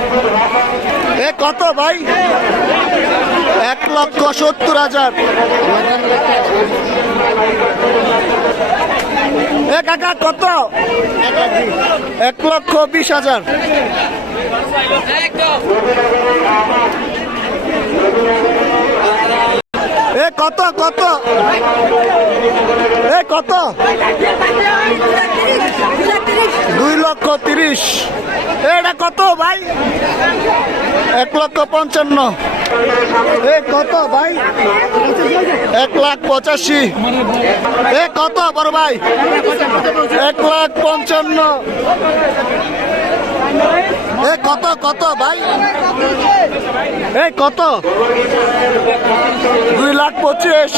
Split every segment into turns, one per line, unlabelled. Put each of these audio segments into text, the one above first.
এ কত ভাই? এক লক্ষ সত্তর হাজার। এ কাকা কত? এক লক্ষ বিশ হাজার এ কত কত? এ কত? দুই লক্ষ তিরিশ। এটা কত ভাই? এক লক্ষ পঞ্চান্ন। এ কত ভাই? এক লাখ পঁচাশি। এ কত বড় ভাই? এক লাখ পঞ্চান্ন। এ কত কত ভাই? এ কত? লাখ পঁচিশ।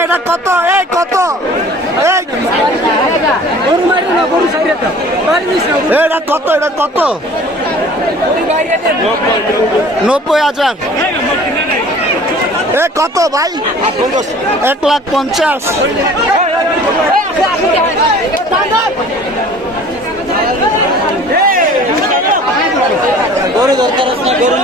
এটা কত? এই কত? এটা কত? এটা কত? নব্বই হাজার। এ কত ভাই? এক লাখ পঞ্চাশ।
গরু দরকার গরু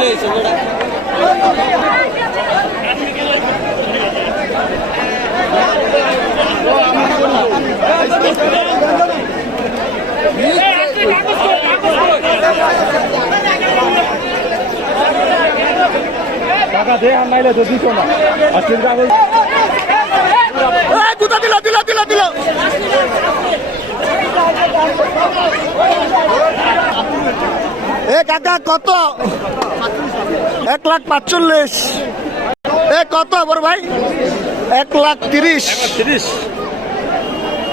টাকা দে আর নাইলে তো দিত না। আর চিন্তা করি
এই দিল দিল দিল দিল। এ কাকা কত? এক লাখ পাঁচচল্লিশ। এ কত বড় ভাই? এক লাখ তিরিশ।
তিরিশ।